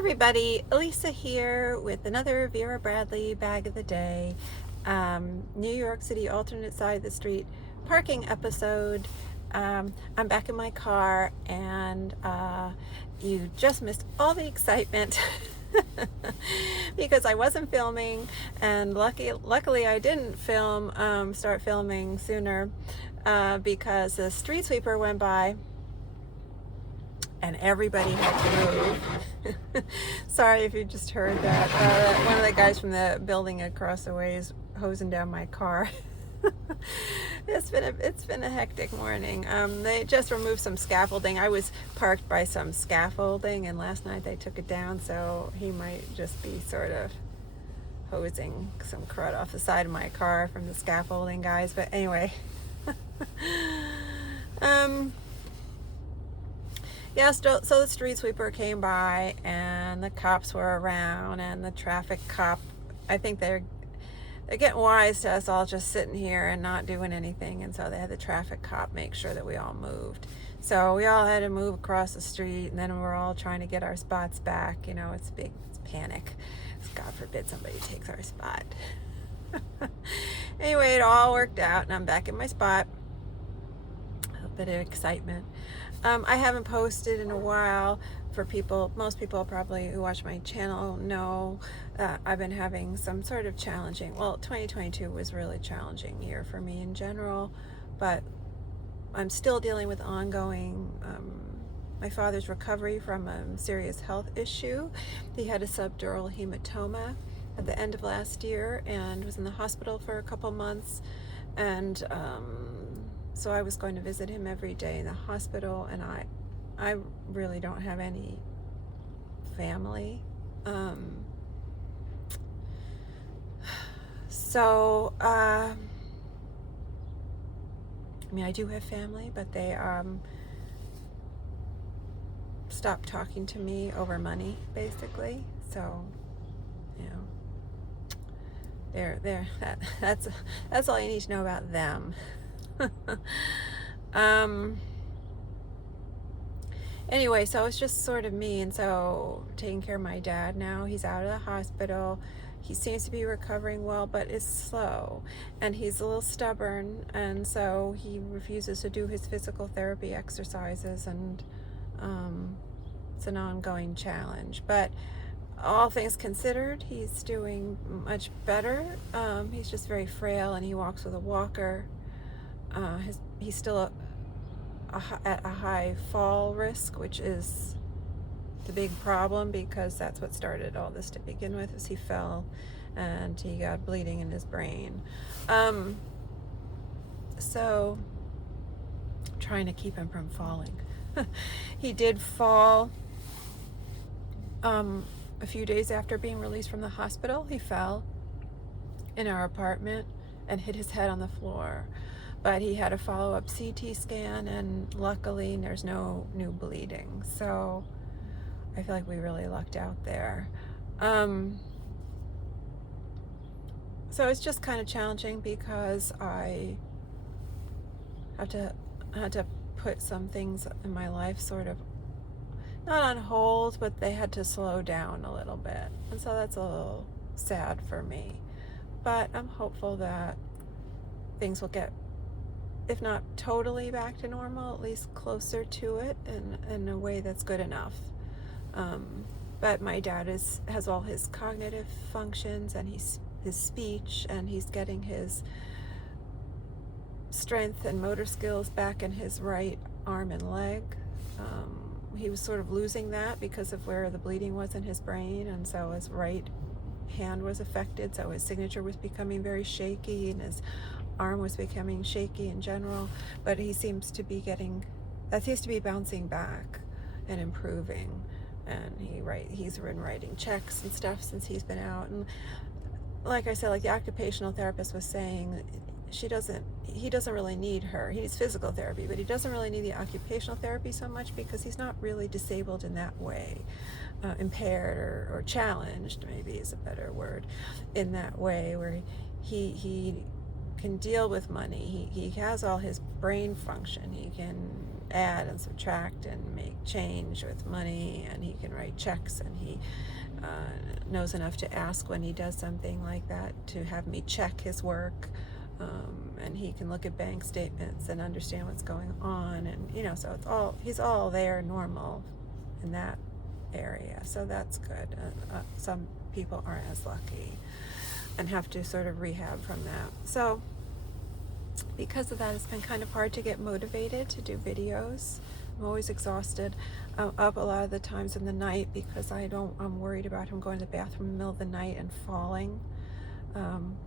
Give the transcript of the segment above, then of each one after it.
everybody, Elisa here with another Vera Bradley bag of the day. New York City alternate side of the street parking episode. I'm back in my car and you just missed all the excitement because I wasn't filming, and luckily I didn't start filming sooner because the street sweeper went by and everybody had to move. Sorry if you just heard that. One of the guys from the building across the way is hosing down my car. It's been a hectic morning. They just removed some scaffolding. I was parked by some scaffolding, and last night they took it down, so he might just be sort of hosing some crud off the side of my car from the scaffolding guys. But anyway. Yeah, so the street sweeper came by and the cops were around, and the traffic cop, I think they're getting wise to us all just sitting here and not doing anything, and so they had the traffic cop make sure that we all moved. So we all had to move across the street, and then we're all trying to get our spots back. You know, it's panic. God forbid somebody takes our spot. Anyway, it all worked out and I'm back in my spot. A bit of excitement. I haven't posted in a while. For most people probably who watch my channel know I've been having some sort of challenging, 2022 was really challenging year for me in general, but I'm still dealing with ongoing, my father's recovery from a serious health issue. He had a subdural hematoma at the end of last year and was in the hospital for a couple months, and so I was going to visit him every day in the hospital, and I really don't have any family. I mean, I do have family, but they stopped talking to me over money, basically. So, you know, that's all you need to know about them. Anyway, so it's just sort of me, and so taking care of my dad now. He's out of the hospital. He seems to be recovering well, but is slow, and he's a little stubborn, and so he refuses to do his physical therapy exercises, and it's an ongoing challenge. But all things considered, he's doing much better. He's just very frail, and he walks with a walker. He's still at a high fall risk, which is the big problem, because that's what started all this to begin with, is he fell and he got bleeding in his brain. So trying to keep him from falling. He did fall a few days after being released from the hospital. He fell in our apartment and hit his head on the floor. But he had a follow-up CT scan, and luckily there's no new bleeding. So I feel like we really lucked out there. So it's just kind of challenging because I had to put some things in my life sort of not on hold, but they had to slow down a little bit. And so that's a little sad for me. But I'm hopeful that things will get, if not totally back to normal, at least closer to it in a way that's good enough. But my dad has all his cognitive functions, and his speech, and he's getting his strength and motor skills back in his right arm and leg. He was sort of losing that because of where the bleeding was in his brain, and so his right hand was affected, so his signature was becoming very shaky, and his arm was becoming shaky in general. But he seems to be bouncing back and improving, and he's been writing checks and stuff since he's been out. And like I said, like the occupational therapist was saying, he doesn't really need her. He needs physical therapy, but he doesn't really need the occupational therapy so much because he's not really disabled in that way, impaired or challenged, maybe is a better word, in that way, where he can deal with money. He has all his brain function. He can add and subtract and make change with money, and he can write checks, and he knows enough to ask when he does something like that to have me check his work, and he can look at bank statements and understand what's going on, and you know, so it's all, he's all there normal in that area, so that's good. Some people aren't as lucky and have to sort of rehab from that. So because of that, it's been kind of hard to get motivated to do videos. I'm always exhausted. I'm up a lot of the times in the night because I'm worried about him going to the bathroom in the middle of the night and falling.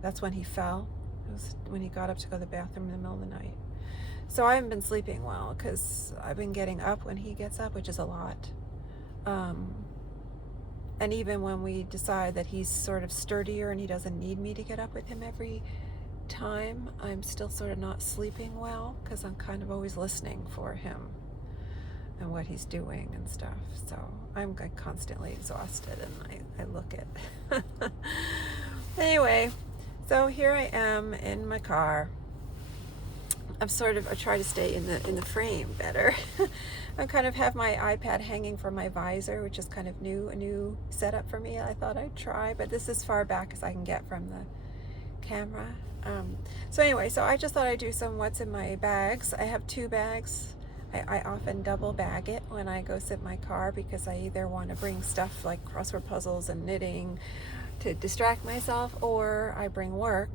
That's when he fell. It was when he got up to go to the bathroom in the middle of the night. So I haven't been sleeping well because I've been getting up when he gets up, which is a lot. And even when we decide that he's sort of sturdier and he doesn't need me to get up with him every time, I'm still sort of not sleeping well because I'm kind of always listening for him and what he's doing and stuff. So I'm constantly exhausted, and I look it. Anyway, so here I am in my car. I try to stay in the frame better. I kind of have my iPad hanging from my visor, which is kind of a new setup for me. I thought I'd try, but this is as far back as I can get from the camera. So anyway, so I just thought I'd do some what's in my bags. I have 2 bags. I often double bag it when I go sit in my car because I either want to bring stuff like crossword puzzles and knitting to distract myself, or I bring work,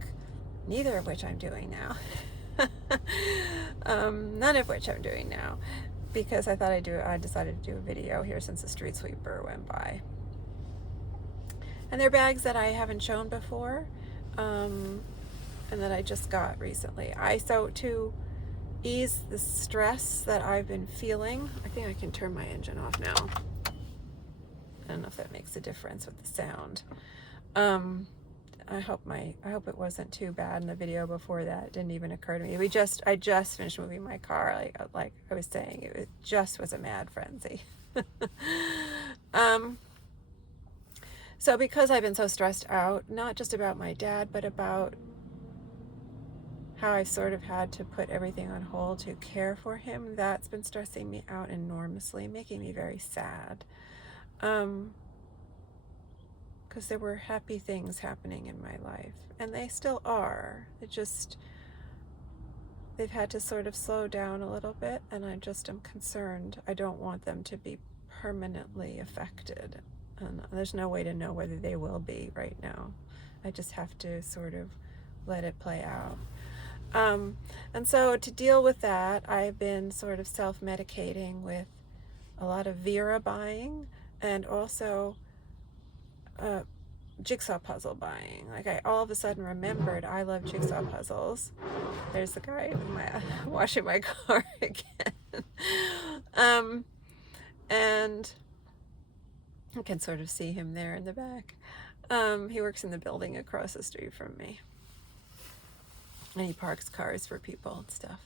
neither of which I'm doing now. None of which I'm doing now, because I thought I decided to do a video here since the street sweeper went by. And they're bags that I haven't shown before, and that I just got recently. So to ease the stress that I've been feeling, I think I can turn my engine off now. I don't know if that makes a difference with the sound. I hope it wasn't too bad in the video before that. It didn't even occur to me. I just finished moving my car. Like I was saying, it just was a mad frenzy. So because I've been so stressed out, not just about my dad, but about how I've sort of had to put everything on hold to care for him, that's been stressing me out enormously, making me very sad. Because there were happy things happening in my life, and they still are. They've had to sort of slow down a little bit, and I just am concerned. I don't want them to be permanently affected, and there's no way to know whether they will be right now. I just have to sort of let it play out. And so to deal with that, I've been sort of self-medicating with a lot of Vera buying, and also jigsaw puzzle buying. Like I all of a sudden remembered I love jigsaw puzzles. There's the guy washing my car again. And I can sort of see him there in the back. He works in the building across the street from me, and he parks cars for people and stuff.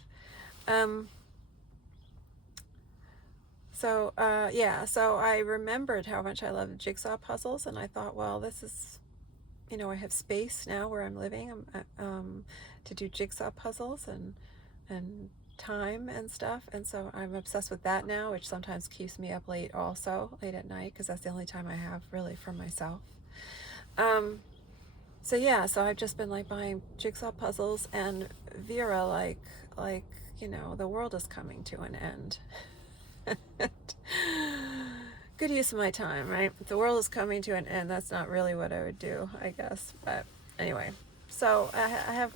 So I remembered how much I love jigsaw puzzles, and I thought, well, this is, I have space now where I'm living to do jigsaw puzzles and time and stuff, and so I'm obsessed with that now, which sometimes keeps me up late at night, because that's the only time I have really for myself. So I've just been like buying jigsaw puzzles, and Vera, like the world is coming to an end. Good use of my time, right? If the world is coming to an end, that's not really what I would do, I guess. But anyway, so I have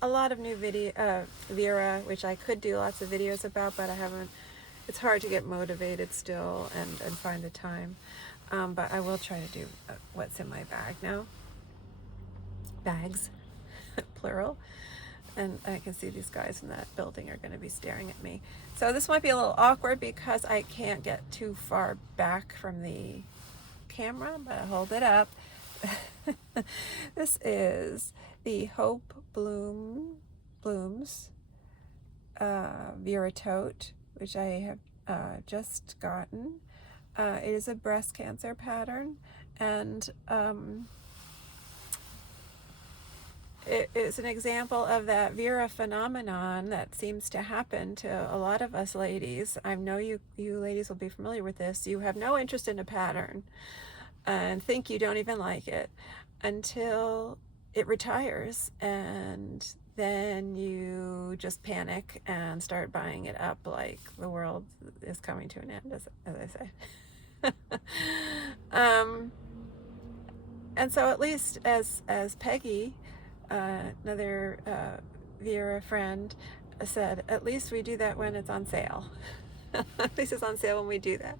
a lot of new Vera, which I could do lots of videos about, but I haven't. It's hard to get motivated still and find the time. But I will try to do what's in my bag now. Bags, plural. And I can see these guys in that building are going to be staring at me. So this might be a little awkward because I can't get too far back from the camera, but I'll hold it up. This is the Hope Blooms Vera Tote, which I have just gotten. It is a breast cancer pattern, and it's an example of that Vera phenomenon that seems to happen to a lot of us ladies. I know you ladies will be familiar with this. You have no interest in a pattern and think you don't even like it until it retires, and then you just panic and start buying it up like the world is coming to an end, as I say. And so at least as Peggy, another Vera friend, said, at least we do that when it's on sale. At least it's on sale when we do that.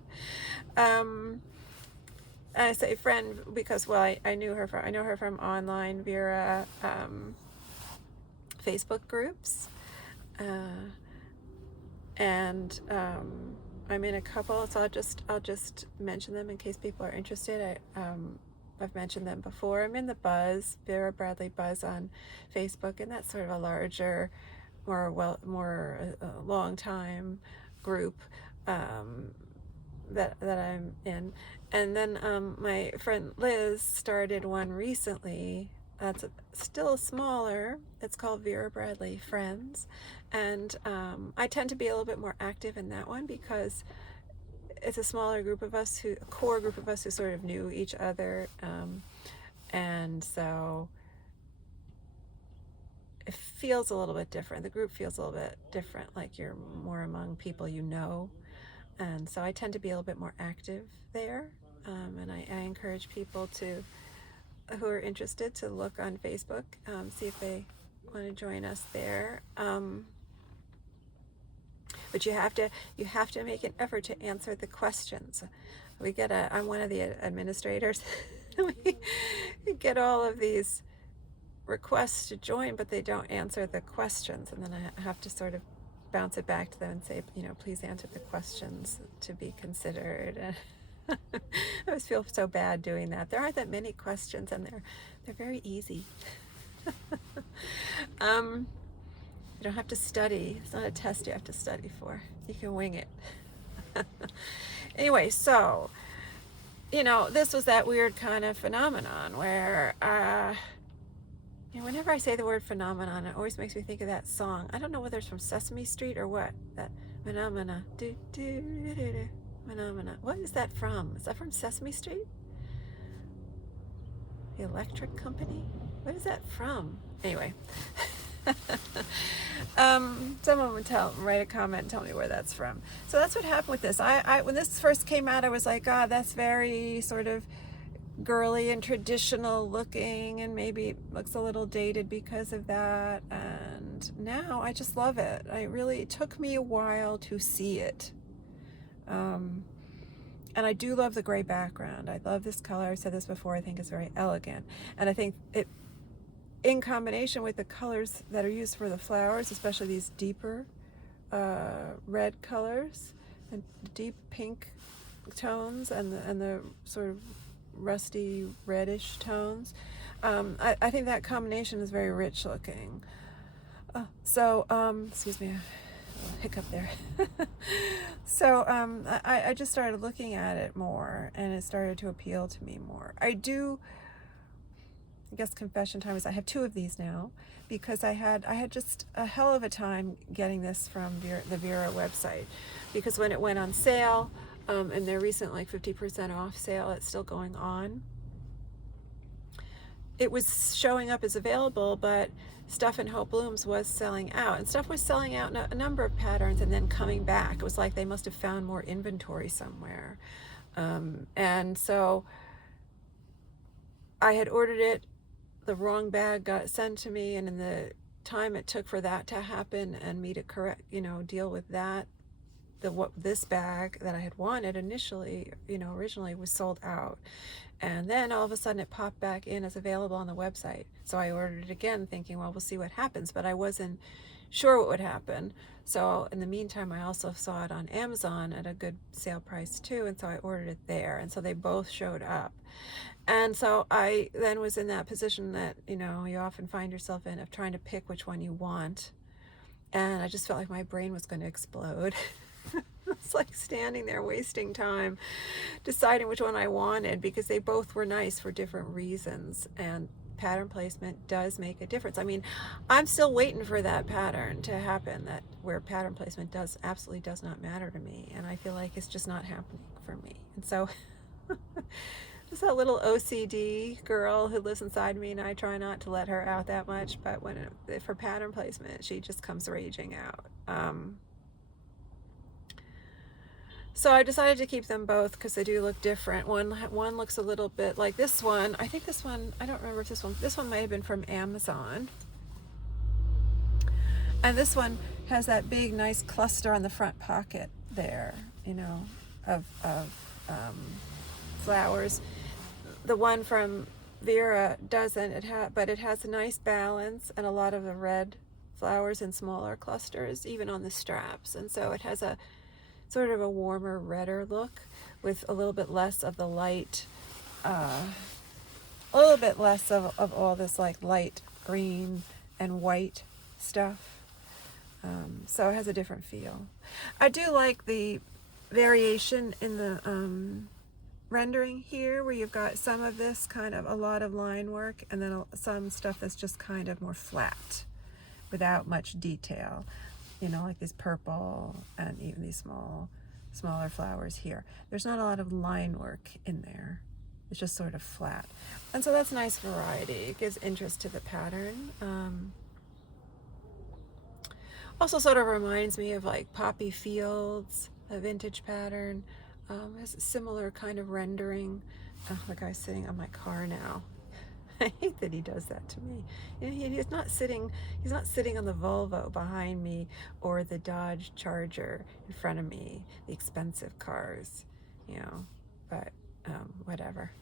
I say friend because, well, I know her from online Vera Facebook groups, and I'm in a couple, so I'll just mention them in case people are interested. I've mentioned them before. I'm in the Buzz, Vera Bradley Buzz on Facebook, and that's sort of a larger, more long time group that I'm in. And then my friend Liz started one recently that's still smaller. It's called Vera Bradley Friends, and I tend to be a little bit more active in that one because it's a smaller group of us, a core group of us who sort of knew each other, and so it feels a little bit different. The group feels a little bit different, like you're more among people you know, and so I tend to be a little bit more active there, and I encourage people who are interested to look on Facebook, see if they want to join us there. But you have to make an effort to answer the questions. I'm one of the administrators. We get all of these requests to join, but they don't answer the questions, and then I have to sort of bounce it back to them and say, please answer the questions to be considered. I always feel so bad doing that. There aren't that many questions, and they're very easy. You don't have to study. It's not a test you have to study for. You can wing it. Anyway, so, this was that weird kind of phenomenon where, whenever I say the word phenomenon, it always makes me think of that song. I don't know whether it's from Sesame Street or what. That phenomena. Phenomena. What is that from? Is that from Sesame Street? The Electric Company? What is that from? Anyway. Someone would write a comment and tell me where that's from. So that's what happened with this. I when this first came out, I was like, God, that's very sort of girly and traditional looking, and maybe it looks a little dated because of that. And now I just love it. It took me a while to see it. And I do love the gray background. I love this color. I said this before. I think it's very elegant, and I think it, in combination with the colors that are used for the flowers, especially these deeper red colors and deep pink tones, and the sort of rusty reddish tones, I think that combination is very rich looking. Excuse me, a hiccup there. So I just started looking at it more, and it started to appeal to me more. I guess confession time is I have two of these now, because I had just a hell of a time getting this from the Vera website, because when it went on sale, and their recent 50% off sale, it's still going on, it was showing up as available, but Stuff in Hope Blooms was selling out, and stuff was selling out in a number of patterns and then coming back. It was like they must have found more inventory somewhere, and so I had ordered it. The wrong bag got sent to me, and in the time it took for that to happen and me to deal with that, this bag that I had wanted initially, originally was sold out. And then all of a sudden it popped back in as available on the website. So I ordered it again thinking, well, we'll see what happens, but I wasn't sure what would happen. So in the meantime, I also saw it on Amazon at a good sale price too, and so I ordered it there, and so they both showed up. And so I then was in that position that, you often find yourself in, of trying to pick which one you want. And I just felt like my brain was going to explode. It's like standing there wasting time deciding which one I wanted, because they both were nice for different reasons. And pattern placement does make a difference. I mean, I'm still waiting for that pattern to happen, that where pattern placement absolutely does not matter to me, and I feel like it's just not happening for me. And so there's that little OCD girl who lives inside me, and I try not to let her out that much, but for pattern placement, she just comes raging out. So I decided to keep them both because they do look different. One looks a little bit like this one. I think this one, I don't remember if this one might have been from Amazon. And this one has that big, nice cluster on the front pocket there, you know, of flowers. The one from Vera doesn't, but it has a nice balance and a lot of the red flowers in smaller clusters, even on the straps. And so it has a sort of a warmer, redder look with a little bit less of the light, a little bit less of all this like light green and white stuff. So it has a different feel. I do like the variation in the rendering here, where you've got some of this kind of a lot of line work and then some stuff that's just kind of more flat without much detail. You know, like this purple and even these smaller flowers here. There's not a lot of line work in there. It's just sort of flat. And so that's nice variety. It gives interest to the pattern. Also sort of reminds me of like Poppy Fields, a vintage pattern. Has a similar kind of rendering. Oh, the guy's sitting on my car now. I hate that he does that to me. You know, he's not sitting on the Volvo behind me or the Dodge Charger in front of me, the expensive cars, you know, but whatever.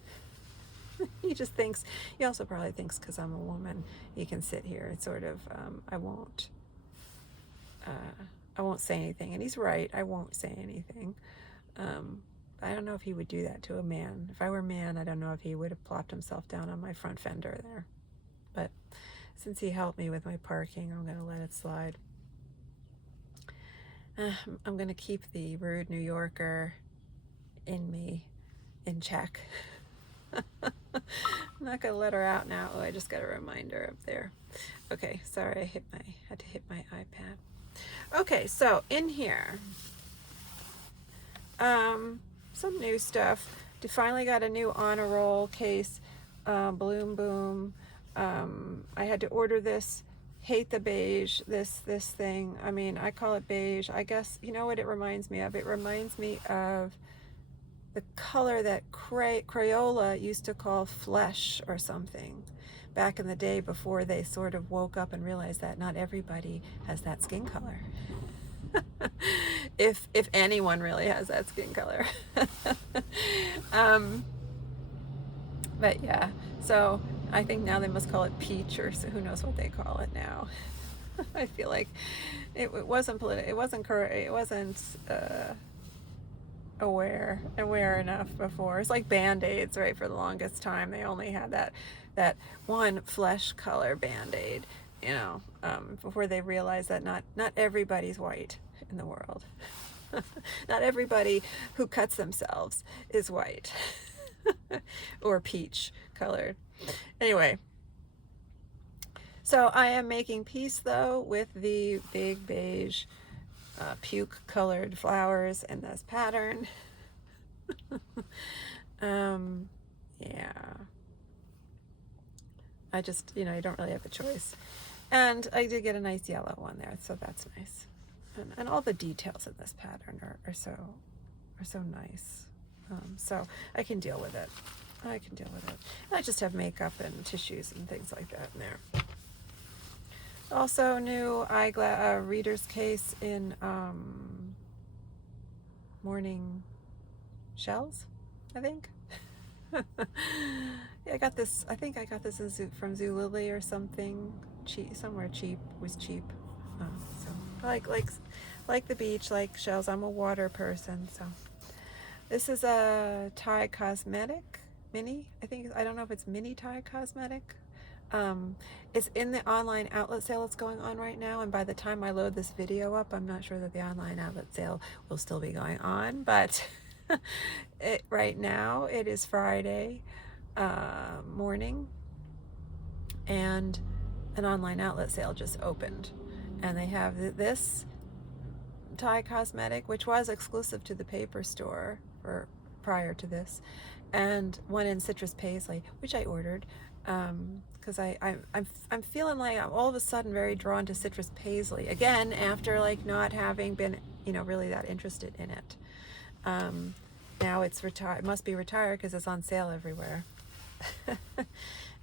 He also probably thinks because I'm a woman, he can sit here and sort of, I won't say anything. And he's right, I won't say anything. I don't know if he would do that to a man. If I were a man, I don't know if he would have plopped himself down on my front fender there. But since he helped me with my parking, I'm going to let it slide. I'm going to keep the rude New Yorker in me in check. I'm not going to let her out now. Oh, I just got a reminder up there. Okay, sorry, I had to hit my iPad. Okay, so in here, some new stuff. Finally got a new honor roll case, Bloom Boom. I had to order this. Hate the beige, this thing. I mean, I call it beige. I guess, you know what it reminds me of? It reminds me of the color that Crayola used to call flesh or something back in the day, before they sort of woke up and realized that not everybody has that skin color. if anyone really has that skin color. But yeah, so I think now they must call it peach, or so who knows what they call it now. I feel like it wasn't political. It wasn't aware enough before. It's like Band-Aids, right? For the longest time, they only had that one flesh color Band-Aid, you know, before they realized that not everybody's white in the world. Not everybody who cuts themselves is white or peach colored. Anyway, so I am making peace though with the big beige puke colored flowers in this pattern. Yeah, I just, you know, you don't really have a choice. And I did get a nice yellow one there, so that's nice. And all the details in this pattern are so nice. So I can deal with it. And I just have makeup and tissues and things like that in there. Also, new reader's case in Morning Shells, I think. Yeah, I got this. I think I got this from Zulily or something. Somewhere cheap. Was cheap. So like the beach, like shells. I'm a water person, so this is a Thai Cosmetic mini. I don't know if it's mini Thai Cosmetic. It's in the online outlet sale that's going on right now, and by the time I load this video up, I'm not sure that the online outlet sale will still be going on, but right now it is Friday morning, and an online outlet sale just opened, and they have this Thai cosmetic, which was exclusive to the paper store for prior to this, and one in citrus paisley, which I ordered because I'm feeling like I'm all of a sudden very drawn to citrus paisley again after like not having been, you know, really that interested in it. Now it's retired, must be retired because it's on sale everywhere.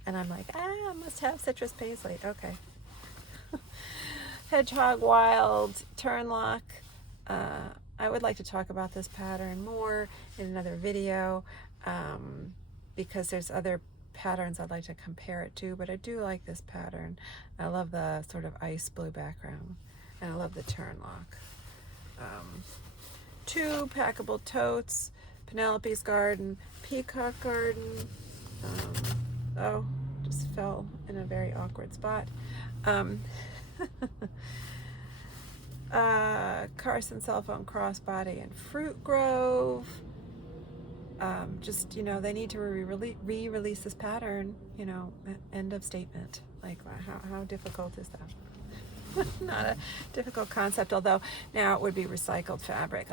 And I'm like, I must have citrus paisley. Okay. Hedgehog Wild Turnlock. I would like to talk about this pattern more in another video because there's other patterns I'd like to compare it to, but I do like this pattern. I love the sort of ice blue background, and I love the Turnlock. 2 packable totes, Penelope's Garden, Peacock Garden. Oh, just fell in a very awkward spot. Carson Cell Phone Crossbody and Fruit Grove. Just, you know, they need to re-release this pattern, you know, end of statement. Like, how difficult is that? Not a difficult concept, although now it would be recycled fabric.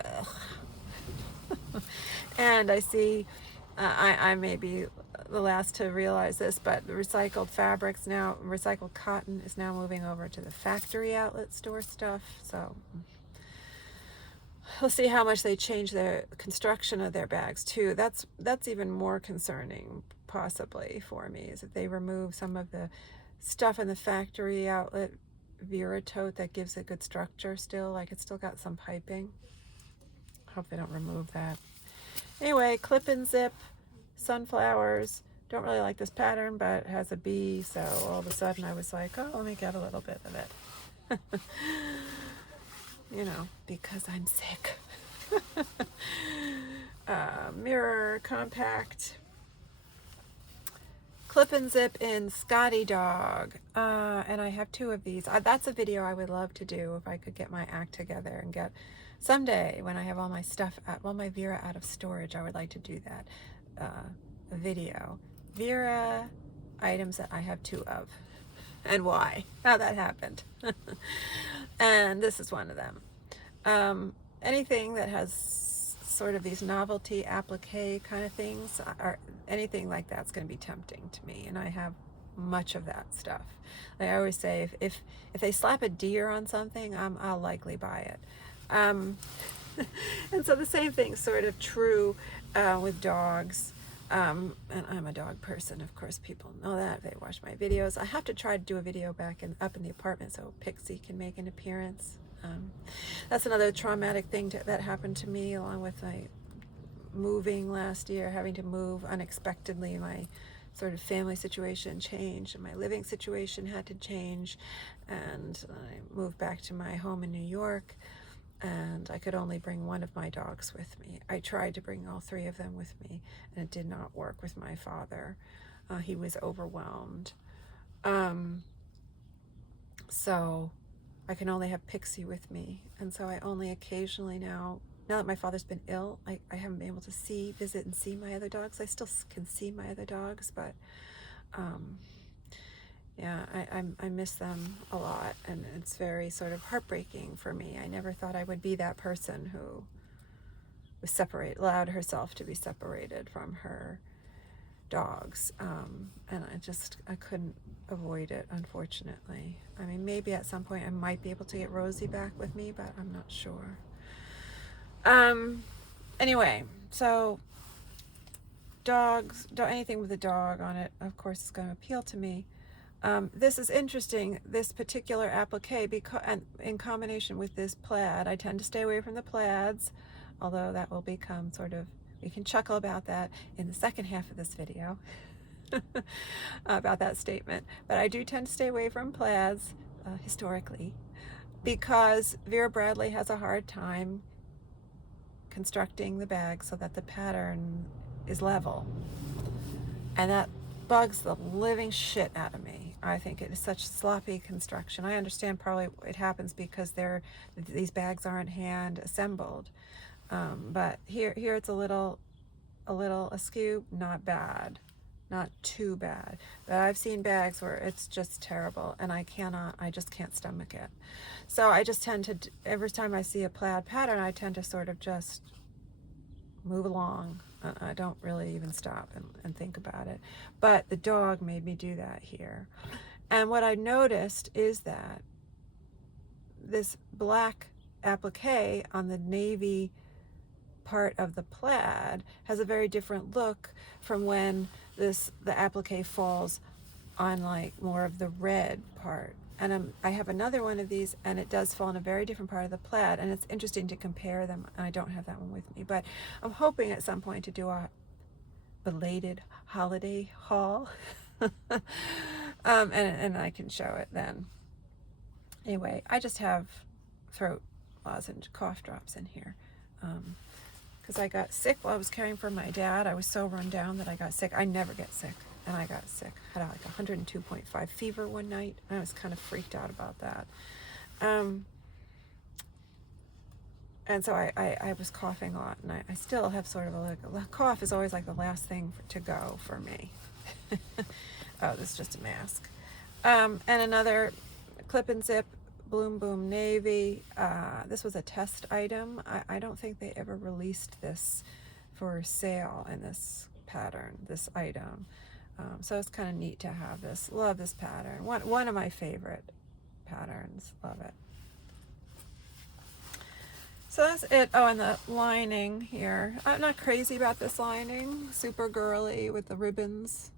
And I see, I may be the last to realize this, but the recycled fabrics now, recycled cotton is now moving over to the factory outlet store stuff. So we'll see how much they change their construction of their bags too. That's even more concerning possibly for me, is if they remove some of the stuff in the factory outlet Vera tote that gives a good structure still, like it's still got some piping. Hope they don't remove that. Anyway, clip and zip, sunflowers. Don't really like this pattern, but it has a bee, so all of a sudden I was like, oh, let me get a little bit of it. You know, because I'm sick. Mirror, compact. Clip and zip in Scotty Dog. And I have 2 of these. That's a video I would love to do if I could get my act together and get someday when I have all my stuff, all my Vera out of storage. I would like to do that a video. Vera items that I have 2 of and why, how that happened. And this is one of them. Anything that has sort of these novelty applique kind of things, or anything like that's going to be tempting to me, and I have much of that stuff. Like I always say, if they slap a deer on something, I'll likely buy it. And so the same thing's sort of true with dogs. And I'm a dog person, of course, people know that if they watch my videos. I have to try to do a video up in the apartment so Pixie can make an appearance. That's another traumatic thing that happened to me, along with my moving last year, having to move unexpectedly. My sort of family situation changed, and my living situation had to change, and I moved back to my home in New York, and I could only bring one of my dogs with me. I tried to bring all 3 of them with me, and it did not work with my father. He was overwhelmed. So I can only have Pixie with me, and so I only occasionally now that my father's been ill, I haven't been able to visit and see my other dogs. I still can see my other dogs, but yeah, I miss them a lot, and it's very sort of heartbreaking for me. I never thought I would be that person who was allowed herself to be separated from her dogs, and I couldn't avoid it, unfortunately. I mean, maybe at some point I might be able to get Rosie back with me, but I'm not sure. Anyway, so dogs, anything with a dog on it, of course, is going to appeal to me. This is interesting, this particular applique, because in combination with this plaid. I tend to stay away from the plaids, although that will become sort of, we can chuckle about that in the second half of this video, about that statement. But I do tend to stay away from plaids, historically, because Vera Bradley has a hard time constructing the bag so that the pattern is level. And that bugs the living shit out of me. I think it is such sloppy construction. I understand probably it happens because these bags aren't hand assembled. But here it's a little askew, not bad. not too bad, but I've seen bags where it's just terrible, and I just can't stomach it. So I just tend to, every time I see a plaid pattern, I tend to sort of just move along. I don't really even stop and think about it. But the dog made me do that here. And what I noticed is that this black applique on the navy part of the plaid has a very different look from when the applique falls on like more of the red part. And I have another one of these, and it does fall in a very different part of the plaid, and it's interesting to compare them. I don't have that one with me, but I'm hoping at some point to do a belated holiday haul. And I can show it then. Anyway, I just have throat lozenge cough drops in here because I got sick while I was caring for my dad. I was so run down that I got sick. I never get sick, and I got sick. I had like 102.5 fever one night, and I was kind of freaked out about that. And so I was coughing a lot, and I still have sort of a cough is always like the last thing to go for me. Oh, this is just a mask. And another clip and zip Bloom Boom Navy. This was a test item. I don't think they ever released this for sale in this pattern, this item. So it's kind of neat to have this. Love this pattern. One of my favorite patterns. Love it. So that's it. Oh, and the lining here. I'm not crazy about this lining. Super girly with the ribbons.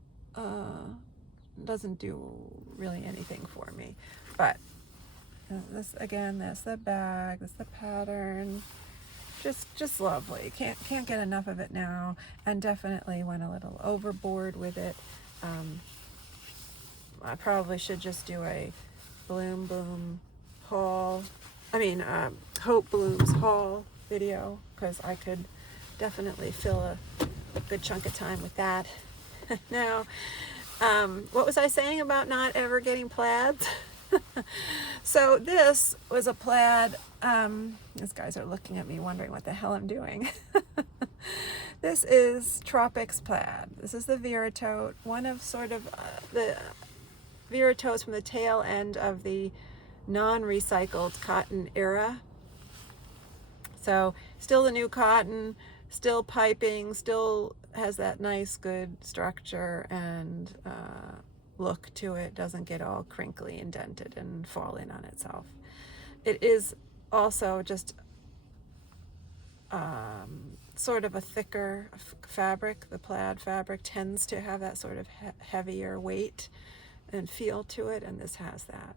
Doesn't do really anything for me. But this again, that's the bag, that's the pattern. Just lovely. Can't get enough of it now, and definitely went a little overboard with it. I probably should just do a Bloom Boom haul. Hope Blooms haul video, because I could definitely fill a good chunk of time with that. Now, what was I saying about not ever getting plaids? So this was a plaid. These guys are looking at me wondering what the hell I'm doing. This is Tropics Plaid. This is the Vera tote, one of sort of the Vera totes from the tail end of the non-recycled cotton era. So still the new cotton, still piping, still has that nice good structure and look to it. Doesn't get all crinkly and dented and fall in on itself. It is also just sort of a thicker fabric. The plaid fabric tends to have that sort of heavier weight and feel to it, and this has that.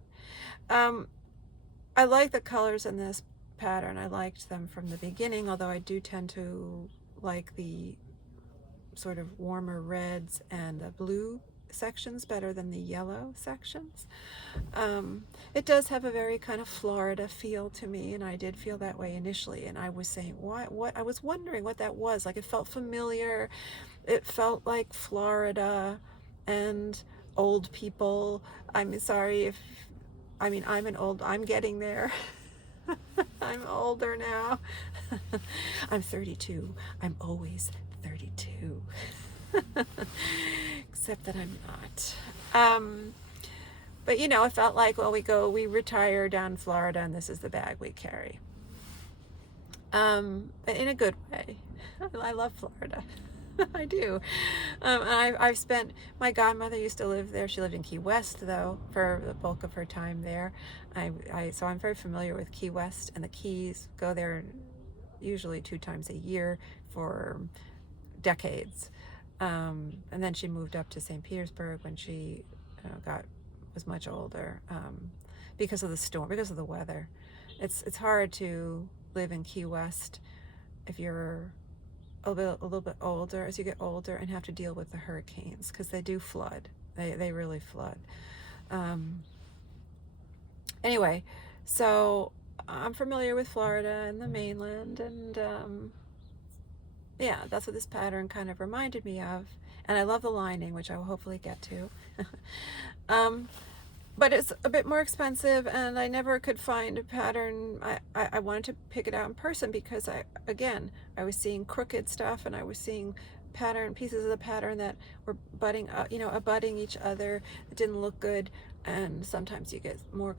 I like the colors in this pattern. I liked them from the beginning, although I do tend to like the sort of warmer reds and the blue sections better than the yellow sections. It does have a very kind of Florida feel to me, and I did feel that way initially, and I was saying what I was wondering what that was. Like, it felt familiar, it felt like Florida and old people. I'm sorry if I'm getting there. I'm older now. I'm 32. I'm always 32. Except that I'm not. But you know, it felt like, well, we retire down in Florida, and this is the bag we carry. But in a good way. I love Florida. I do. I've spent, my godmother used to live there. She lived in Key West, though, for the bulk of her time there. So I'm very familiar with Key West and the Keys. Go there usually 2 times a year for decades. And then she moved up to St. Petersburg when she was much older, because of the storm, because of the weather. It's hard to live in Key West if you're a little bit older, as you get older, and have to deal with the hurricanes, because they do flood. They really flood. Anyway, so I'm familiar with Florida and the mainland, and yeah, that's what this pattern kind of reminded me of. And I love the lining, which I will hopefully get to. But it's a bit more expensive, and I never could find a pattern. I wanted to pick it out in person because I was seeing crooked stuff, and I was seeing pattern, pieces of the pattern that were butting up, abutting each other. It didn't look good, and sometimes you get more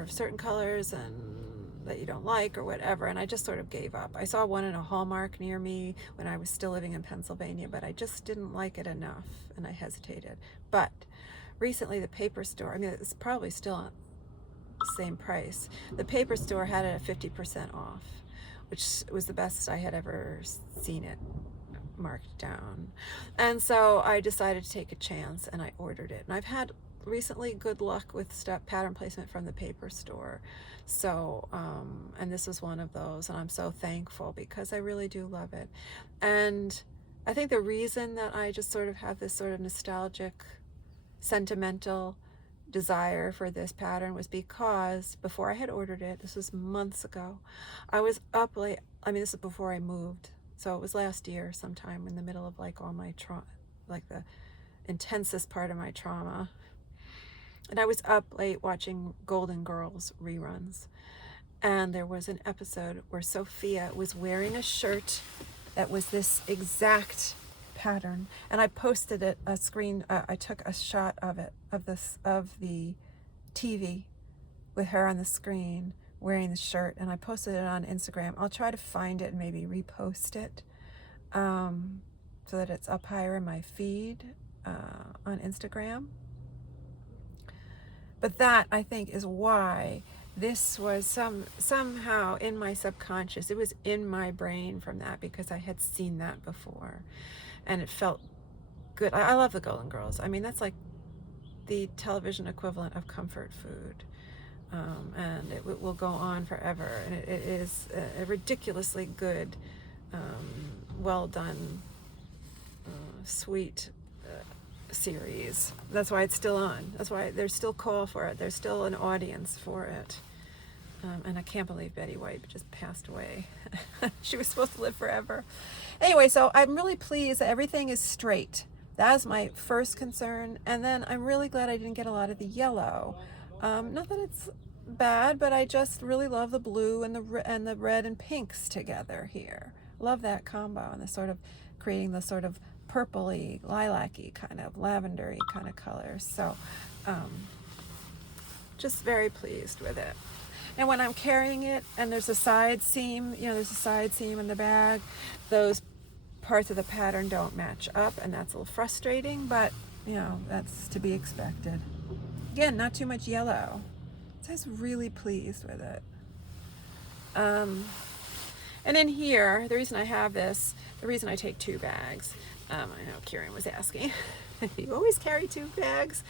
of certain colors and that you don't like or whatever, and I just sort of gave up. I saw one in a Hallmark near me when I was still living in Pennsylvania, but I just didn't like it enough, and I hesitated. But recently the paper store, I mean, it's probably still the same price. The paper store had it at 50% off, which was the best I had ever seen it marked down. And so I decided to take a chance, and I ordered it. And I've had recently good luck with pattern placement from the paper store. So, and this was one of those, and I'm so thankful because I really do love it. And I think the reason that I just sort of have this sort of nostalgic, sentimental desire for this pattern was because before I had ordered it, this was months ago, I was up late. I mean, this is before I moved, so it was last year sometime in the middle of like all my trauma, like the intensest part of my trauma, and I was up late watching Golden Girls reruns, and there was an episode where Sophia was wearing a shirt that was this exact pattern, and I posted it I took a shot of it, of the TV with her on the screen wearing the shirt, and I posted it on Instagram. I'll try to find it and maybe repost it so that it's up higher in my feed on Instagram. But that, I think, is why this was somehow in my subconscious. It was in my brain from that, because I had seen that before. And it felt good. I love the Golden Girls. I mean, that's like the television equivalent of comfort food. And it will go on forever. And it is a ridiculously good, well done, sweet series. That's why it's still on. That's why there's still call for it. There's still an audience for it. And I can't believe Betty White just passed away. She was supposed to live forever. Anyway, so I'm really pleased that everything is straight. That is my first concern. And then I'm really glad I didn't get a lot of the yellow. Not that it's bad, but I just really love the blue and the red and pinks together here. Love that combo, and the sort of creating the sort of purpley, lilac-y kind of lavendery kind of colors. So just very pleased with it. And when I'm carrying it and there's a side seam, there's a side seam in the bag, those parts of the pattern don't match up, and that's a little frustrating, but that's to be expected. Again, not too much yellow. So I was really pleased with it. And in here, the reason I have this, the reason I take 2 bags, I know Kieran was asking, you always carry 2 bags?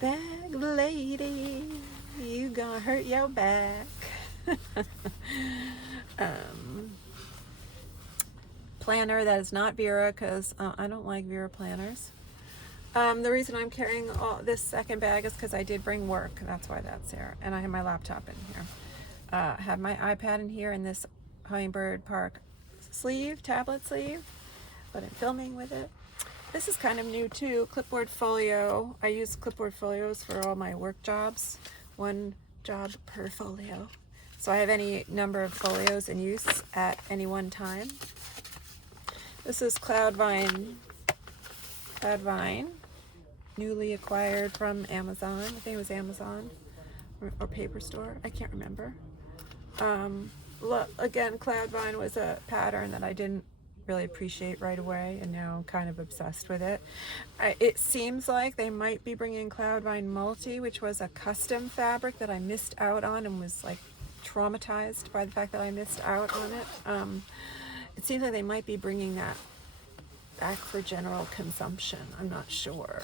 Bag lady, you gonna hurt your back. Planner that is not Vera, because I don't like Vera planners. The reason I'm carrying this second bag is because I did bring work. That's why that's there. And I have my laptop in here. I have my iPad in here in this Hummingbird Park tablet sleeve, but I'm filming with it. This is kind of new too, clipboard folio. I use clipboard folios for all my work jobs. 1 job per folio. So I have any number of folios in use at any one time. This is Cloudvine, newly acquired from Amazon. I think it was Amazon or Paper Store. I can't remember. Again, Cloudvine was a pattern that I didn't really appreciate right away, and now I'm kind of obsessed with it. It seems like they might be bringing Cloudvine Multi, which was a custom fabric that I missed out on and was like traumatized by the fact that I missed out on it. It seems like they might be bringing that back for general consumption. I'm not sure,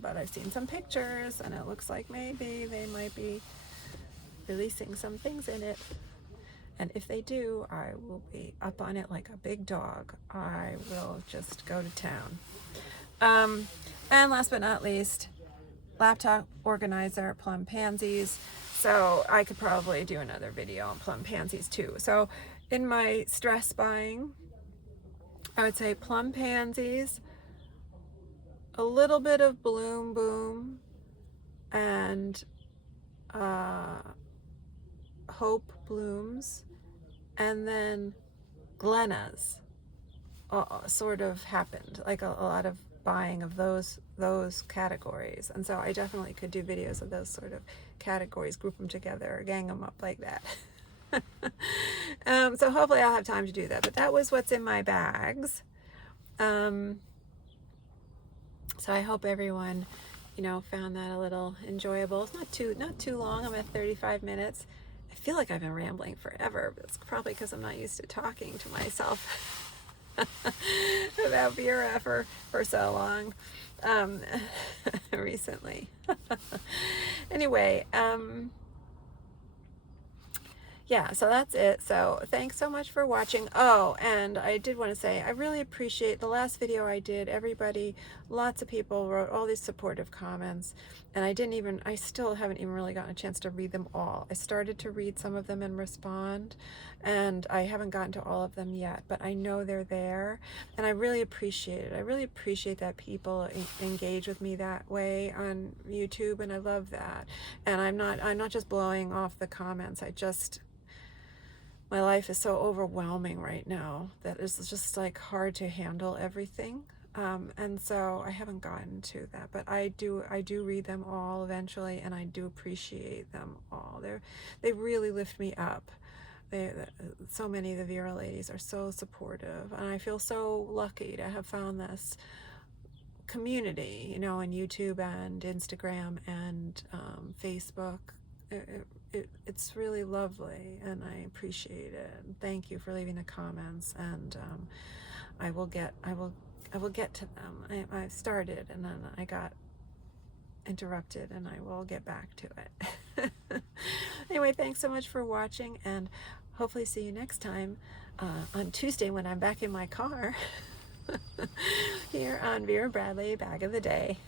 but I've seen some pictures, and it looks like maybe they might be releasing some things in it. And if they do, I will be up on it like a big dog. I will just go to town. And last but not least, laptop organizer, plum pansies. So I could probably do another video on plum pansies too. So in my stress buying, I would say plum pansies, a little bit of Bloom Boom, and Hope Blooms, and then Glenna's sort of happened, like a lot of buying of those categories. And so I definitely could do videos of those sort of categories, group them together, gang them up like that. So hopefully I'll have time to do that. But that was what's in my bags. So I hope everyone, you know, found that a little enjoyable. It's not too long. I'm at 35 minutes. I feel like I've been rambling forever, but it's probably because I'm not used to talking to myself about Vera for so long recently. Anyway, yeah, so that's it. So thanks so much for watching. Oh, and I did want to say, I really appreciate the last video I did. Everybody, lots of people wrote all these supportive comments, and I still haven't even really gotten a chance to read them all. I started to read some of them and respond, and I haven't gotten to all of them yet, but I know they're there, and I really appreciate it. I really appreciate that people engage with me that way on YouTube, and I love that. And I'm not just blowing off the comments. My life is so overwhelming right now that it's just like hard to handle everything. And so I haven't gotten to that, but I do read them all eventually, and I do appreciate them all. They really lift me up. So many of the Vera ladies are so supportive, and I feel so lucky to have found this community, you know, on YouTube and Instagram and Facebook. It's really lovely, and I appreciate it. Thank you for leaving the comments, and I will get to them. I've started, and then I got interrupted, and I will get back to it. Anyway, thanks so much for watching, and hopefully see you next time on Tuesday when I'm back in my car here on Vera Bradley Bag of the Day.